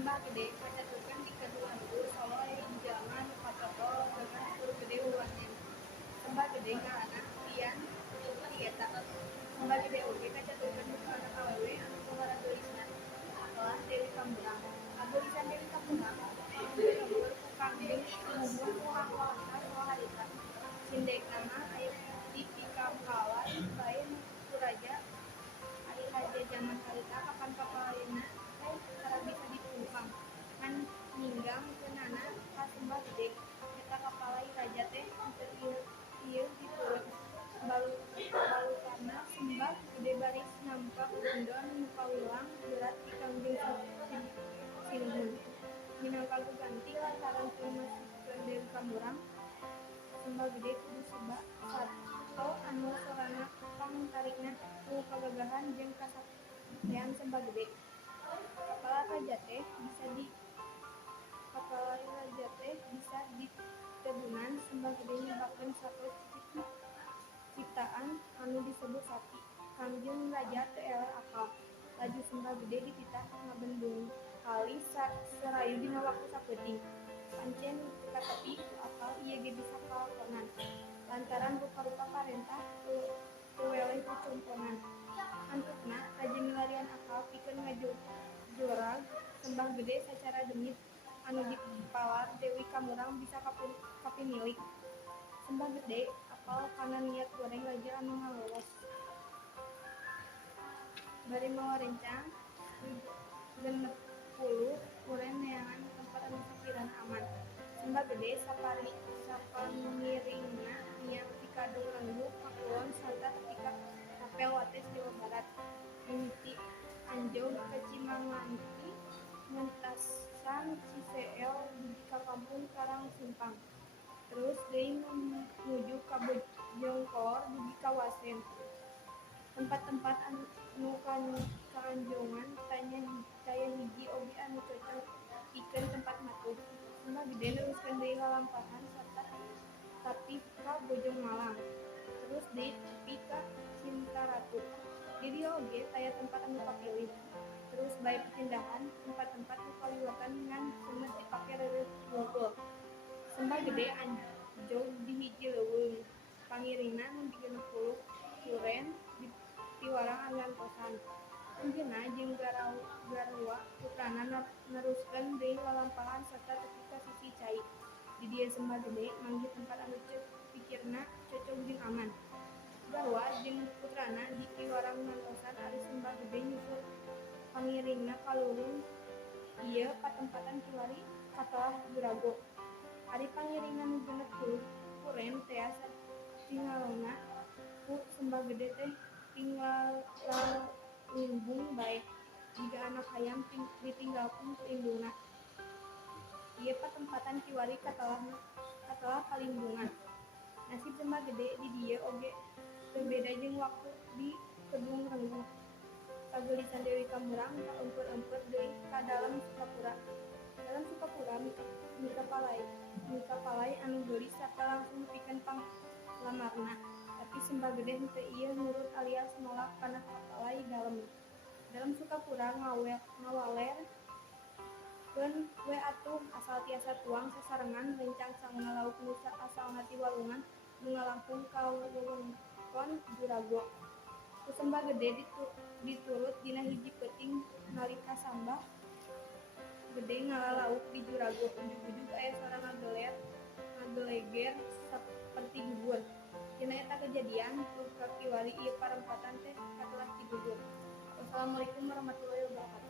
Sembah gede kacaturkeun di kedua luhur Soloy jalma nu kacotol dengan huruf gede uwangan. Sembah gede ngaranna Tian Tieta. Sembah gede oge kacaturkeun di anak awewe anu sabaraha geulisna. Atolah Dewi Kamburang. Geulisan Dewi Kamburang lembur ku kambing lembur ku kang Walasa saha harita. Cindekna mah aya di Pikamkawan bae ku raja ari haja jaman harita kapan kapalaina teh tara bisa ditungkang ngan ninggang-keunana ka Sembah Gede. Eta kapalai raja teh henteu ieu diturut balutanna Sembah Gede baris nampa udon nu kawilang berat ti Kangjeng Singhun. Minangka guganti lantaran teu masihkeun Dewi Kamburang, Sembah Gede kudu seba sato anu sorana pangtarikna ku kagagahan jeung kasaktian Sembah Gede. Kapala raja teh bisa ditebunan Sembah Gede nyebakeun sato ciptaan anu disebut Sati. Kangjeng Raja teu eleh akal. Laju Sembah Gede dititah ngabendung kali serayu dina waktu sapeuting. Pancen teu katepi ku akal ieu ge bisa kalakonan. Lantaran rupa-rupa parentah teu weleh kucumponan. Antukna raja milarian akal pikeun ngajorag Sembah Gede sacara demit anu dipalar Dewi Kamurang bisa kapinilik. Sembah Gede apal kana niat goreng raja anu ngalolos. Bari mawarencang genep puluh uren neangan tempat anu sakirana aman. Sembah Gede sapangiringna niat ti Kadung Rengguh kakulon sarta tepi ka Tapel Wates Jawa Barat. Mimiti Anjou ka Cimanganti ngentasan Ciseel dugi ka Kampung Karangsimpang. Terus deui nuju ka Bojongkor dugi ka Wasen. Tempat-tempat anu kaanjongan taya hiji oge anu cocok pikeun tempat matuh. Sembah Gede neruskeun deui lalampahan sarta tapi ka Bojongmalang. Terus deui tepi ka Cintaratu. Di dieu oge taya tempat anu kapilih. Terus bae picendahan tempat-tempat nu kaliwatan ngan seumeut dipake reureuh wungkul. Sembah Gede anjog di hiji leuweung. Pangiringna nu 30 uren tiwarang ngantosan. Anjeunna jeung Garwa putrana neruskeun deui lalampahan sarta tepi ka sisi cai. Di dieu Sembah Gede manggih tempat anu pikirna cocok jeung aman. Garwa jeung putrana di tiwarang ngantosan ari Sembah Gede nyusul pangiringna kalurung ieu patempatan kiwari katelah Jurago. Ari pangiringna nu 60 uren teas tingalona ku Sembah Gede teh tinggal lalungbung bae jiga anak hayam ditinggalkeun ku indungna. Ieu patempatan kiwari katelah kalimbungan. Nasib Sembah Gede di dieu oge teu beda jeung waktu di Kedung Rengguh. Kageulisan Dewi Kamurang kaempeur-empeur deui ka dalam Sukapura. Dalam Sukapura mika palai anu geulis sarta langsung nepikeun panglamarna. Tapi Sembah Gede henteu ieu nurut alias nolak kana kapalai dalem. Dalam Sukapura ngawalerkeun we atuh asal tiasa tuang sasarengan rencang sangguna lauk nu asalna ti walungan nu ngalangkung ka wewengkon Jurago. Ku Sembah Gede diturut dina hiji peuting nalika Sambah Gede ngalalauk di Jurago. Ujug-ujug aya suara ngageleger saperti gugur. Dina eta kejadian ku kiwari ieu parempatan teh katelah ti gugur. Wassalamualaikum warahmatullahi wabarakatuh.